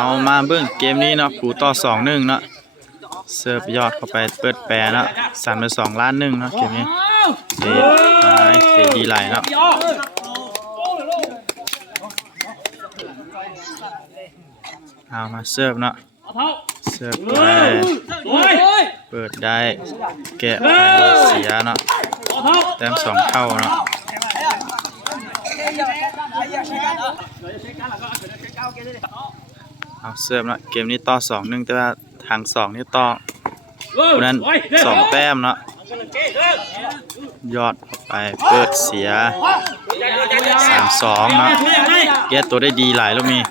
เอามาเบิ่งเกมนี้เนาะผูต่อ2-1เนาะเสิร์ฟยอดเข้าไปเปิดแปรเนาะ3-2 ล้าน1เนาะเกมนี้เตะดีไหลเนาะเอามาเสิร์ฟเนาะเสิร์ฟไปเปิดได้แกะเสียเนาะแต้ม2 เท่าเนาะเอาเสิร์ฟเนาะเกมนี้ต่อ2-1แต่ว่าทาง2นี่ต่อคนนั้น2 แต้มเนาะยอดไปเปิดเสีย3-2เนาะแก้ตัวได้ดีหลายลูกนี้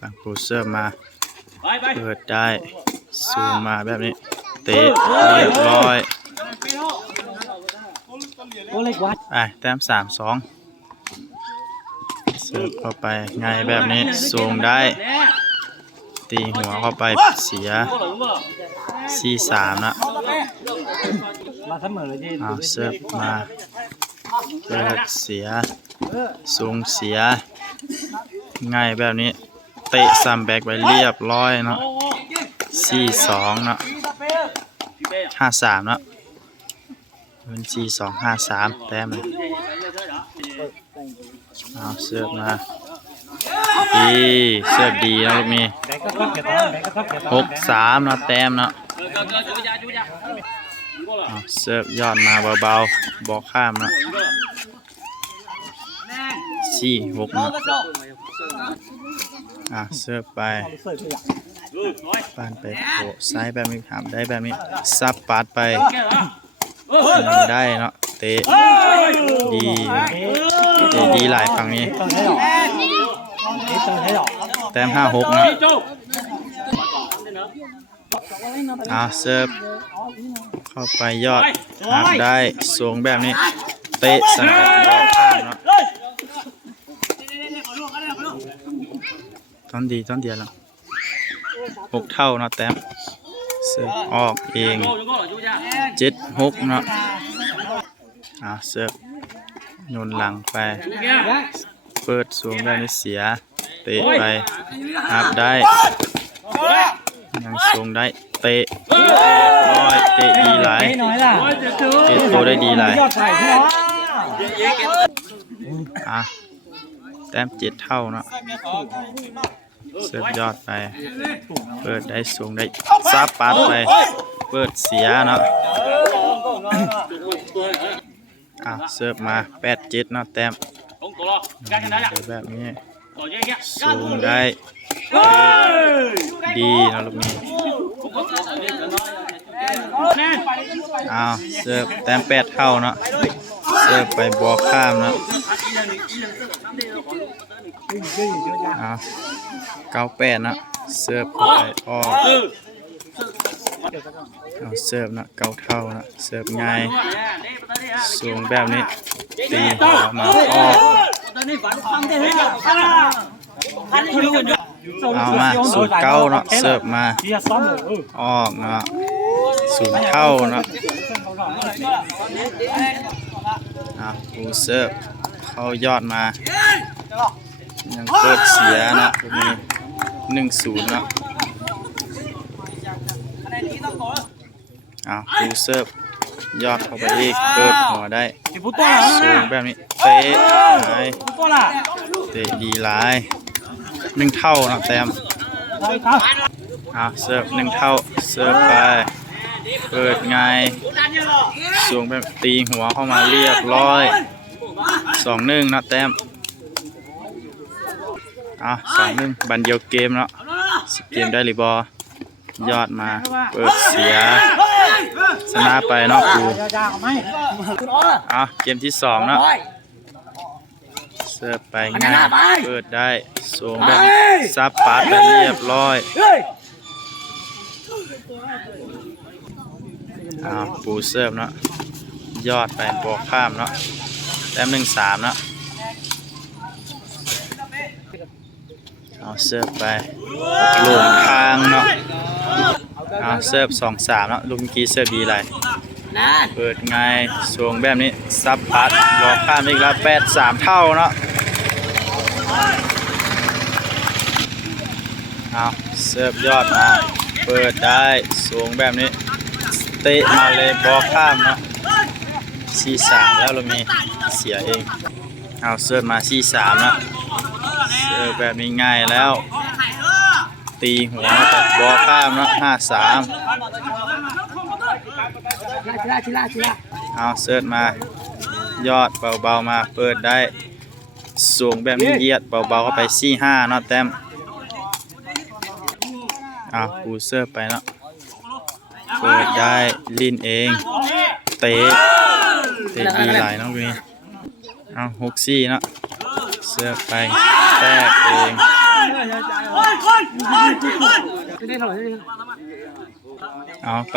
บางผู้เสิร์ฟมาเปิดได้ซูมมาแบบนี้เตะเรียบร้อยแต้ม3-2เสิร์ฟเข้าไปง่ายแบบนี้สูงได้ตีหัวเข้าไปเสีย4-3นะเสิร์ฟมาเปิดเสียสูงเสียง่ายแบบนี้เตะซัมแบ็กไปเรียบร้อยเนาะ4-2เนาะ5-3เนาะเป็น4-2 5-3แต้มเลยเอาเสิร์ฟมาดีเสิร์ฟดีนะลูกนี้6-3เนาะแต้มเนาะเสิร์ฟยอดมาเบาๆบอกข้ามเนาะ4-6เนาะเสิร์ฟไปปานไปโผล่ซ้ายแบบนี้ถามได้แบบนี้ซับปาดไปยังได้เนาะเตะดีหลายฝั่งนี้แต้ม5-6นะเสิร์ฟเข้าไปยอดหักได้สูงแบบนี้เตะสนับบอกข้ามเนาะต้นเดียวแล้ว6 เท่าเนาะแต้มเสิร์ฟออกเอง7-6เนาะเสิร์ฟโยนหลังไปเปิดสูงได้ไม่เสียเตะไปหักได้ยังสูงได้เตะร้อยเตะดีหลายเตะโตได้ดีหลายแต้ม7 เท่าเนาะเสิร์ฟยอดไปเปิดได้สูงได้ซับปัดไปเปิดเสียเนาะเสิร์ฟมา8-7เนาะแต้มแบบนี้สูงได้ดีนะลูกนี้เสิร์ฟแต้ม8 เท่าเนาะเสิร์ฟไปบอลข้ามเนาะ9-8นะเสิร์ฟไปออกเสิร์ฟนะ9 เท่านะเสิร์ฟง่ายสูงแบบนี้ตีหัวมาออกมา0-9เนาะเสิร์ฟมาออกเนาะ0 เท่าเนาะผู้เสิร์ฟเข้ายอดมายังเปิดเสียนะตรงนี้1-0นะผู้เสิร์ฟยอดเข้าไปอีกเปิดหัวได้สูงแบบนี้เตะดีหลาย1 เท่านะแต้มเสิร์ฟ1 เท่าเสิร์ฟไปเปิดง่ายสูงแบบตีหัวเข้ามาเรียบร้อย2-1นะแต้ม2-1บันเดียวเกมเนาะ10 เกมได้หรือบอยอดมาเปิดเสียชนะไปเนาะกูเกมที่2เนาะเสิร์ฟไปง่ายเปิดได้สูงแบบซับปัดไปเรียบร้อยปูเสิร์ฟเนาะยอดไปบอกข้ามเนาะแต้ม1-3เนาะเสิร์ฟไปลงทางเนาะเสิร์ฟ2-3เนาะลูกเมื่อกี้เสิร์ฟดีเลยเปิดไงสูงแบบนี้ซับปัดบอกข้ามอีกแล้ว8-3 เท่าเนาะ เอาเสิร์ฟยอดมาเปิดได้สูงแบบนี้เตะมาเลยบอลข้ามเนาะ4-3แล้วเรามีเสียเองเอาเสิร์ฟมา4-3แล้วเสิร์ฟแบบนี้ง่ายแล้วตีหัวแต่บอลข้ามเนาะ5-3เอาเสิร์ฟมายอดเบาๆมาเปิดได้สูงแบบนี้เหยียดเบาๆเข้าไป4-5เนาะแต้มปูเสิร์ฟไปเนาะเปิดได้ลินเองเตะดีหลายเนาะนี่เอา6-4เนาะเสิร์ฟไปแตกเองเอาไป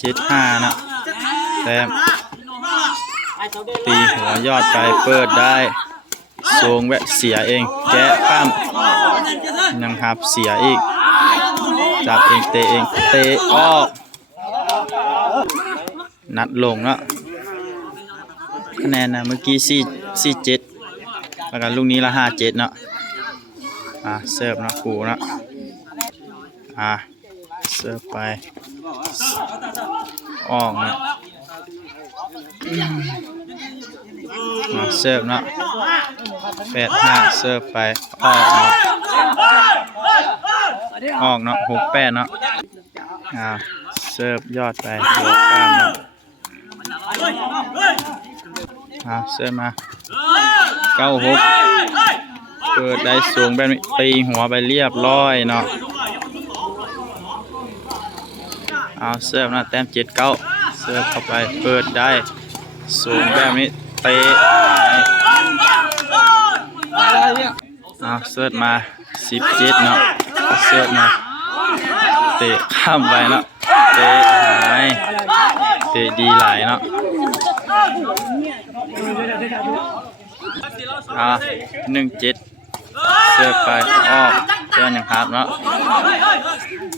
7-5เนาะแต้มตีหัวยอดไปเปิดได้สูงแวะเสียเองแกะข้ามยังหับเสียอีกจับเองเตะออกนัดลงแล้วคะแนนนะเมื่อกี้4-7แล้วกันลูกนี้ละ5-7เนาะเสิร์ฟนะครูนะเสิร์ฟไปออกนะเสิร์ฟเนาะ8-5เสิร์ฟไปออกเนาะ6-8เนาะเสิร์ฟยอดไปหัวข้ามเนาะเสิร์ฟมา9-6เปิดได้สูงแบบนี้ตีหัวไปเรียบร้อยเนาะเสิร์ฟนะแต้ม7-9เสิร์ฟเข้าไปเปิดได้สูงแบบนี้เตะเสิร์ฟมา17เนาะเสิร์ฟมาเตะข้ามไปเนาะเตะหายเตะดีหลายเนาะ1-7เสิร์ฟไปออกเจ้าอย่างครับเนาะ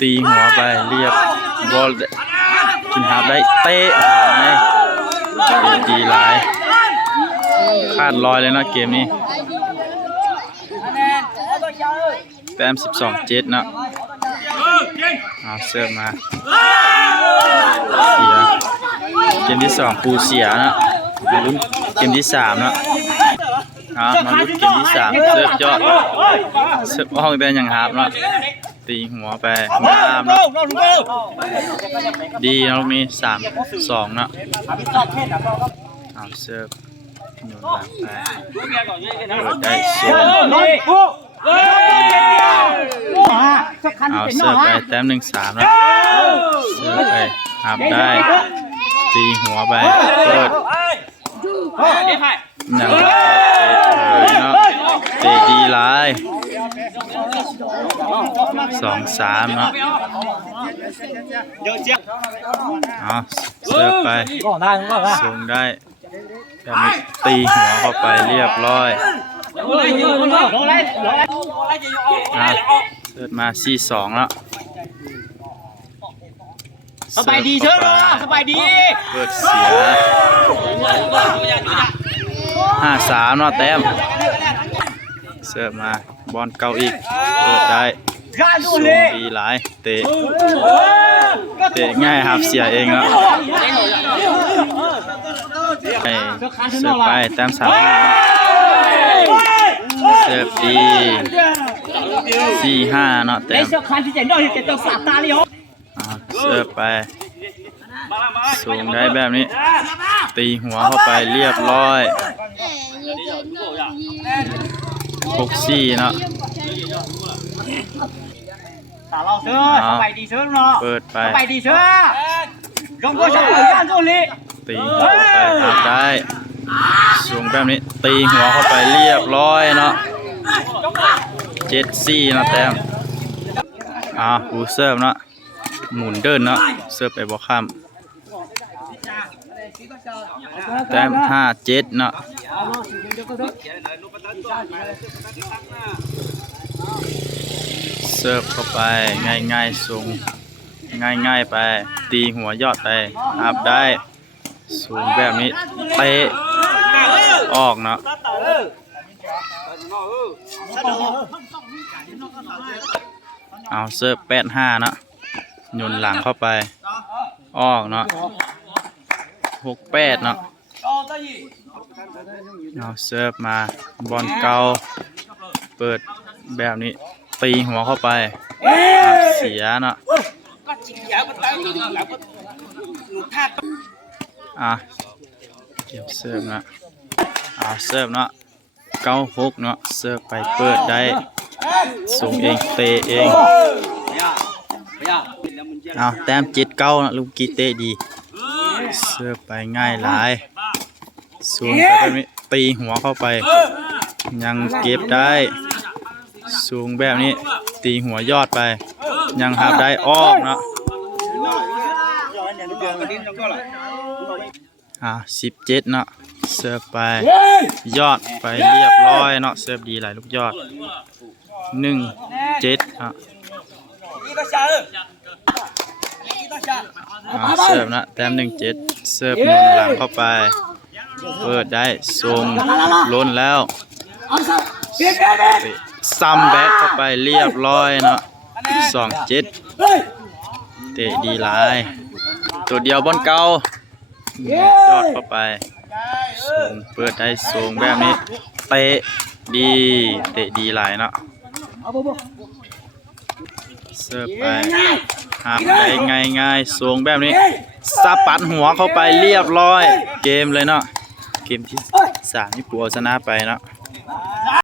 ตีหัวไปเรียบบอลกินหับได้เตะหายเตะดีหลายขาดลอยเลยเนาะเกมนี้แต้ม12-7เนาะเสิร์ฟมาเสียเกมที่2ปูเสียเนาะมาลุ้นเกมที่3เนาะมาลุ้นเกมที่3เสิร์ฟยอดเสิร์ฟออกได้อย่างหับเนาะตีหัวไปงามเนาะดีเนาะมี3-2เนาะเสิร์ฟโยนหลังไปเปิดได้สูงเสิร์ฟไปแต้ม1-3แล้วเสิร์ฟไปหับได้ตีหัวไปเปิดเนาะเตะดีหลาย2-3เนาะเสิร์ฟไปสูงได้แบบนี้ตีหัวเข้าไปเรียบร้อยเสิร์ฟมา4-2แล้วสบายดีเชิญสบายดีเปิดเสีย5-3เนาะแต้มเสิร์ฟมาบอลเก่าอีกเปิดได้สูงดีหลายเตะง่ายครับเสียเองแล้วเสิร์ฟไปแต้ม3เสิร์ฟดี4-5เนาะแต้มเสิร์ฟไปสูงได้แบบนี้ตีหัวเข้าไปเรียบร้อย6-4เนาะเปิดไปตีหัวไปอาบได้สูงแบบนี้ตีหัวเข้าไปเรียบร้อยเนาะ7-4เนาะแต้มปูเสิร์ฟเนาะหมุนเดินเนาะเสิร์ฟไปบอลข้ามแต้ม5-7เนาะเสิร์ฟเข้าไปง่ายๆสูงง่ายๆไปตีหัวยอดไปอัพได้สูงแบบนี้เตะออกเนาะ 5-6 เอาเสิร์ฟ85เนาะโยนหลังเข้าไปออกเนาะ68เนาะเอาเสิร์ฟมาบอลเก่าเปิดแบบนี้ตีหัวเข้าไปเสียเนาะเก็บเสิร์ฟนะเสิร์ฟเนาะ96เนาะเสิร์ฟไปเปิดได้ส่งเองเตะเองแต้ม7-9นะลูกกี้เตะดีเสิร์ฟไปง่ายหลายสูงไปแบบนี้ตีหัวเข้าไปยังเก็บได้สูงแบบนี้ตีหัวยอดไปยังหาได้ออกเนาะ17เนาะเสิร์ฟไปยอดไปเรียบร้อยเนาะเสิร์ฟดีหลายลูกยอด1-7เสิร์ฟนะแต้ม1-7เสิร์ฟหนุนหลังเข้าไปเปิดได้ส่งล้นแล้วซัมแบ็กเข้าไปเรียบร้อยเนาะ2-7เตะดีหลายตัวเดียวบอลเก่ายอดเข้าไปส่งเปิดได้ส่งแบบนี้เตะดีหลายเนาะเสิร์ฟไปหาได้ง่ายๆส่งแบบนี้สะปัดหัวเข้าไปเรียบร้อยเกมเลยเนาะเกมที่3นี่ปูเอาชนะไปเนาะ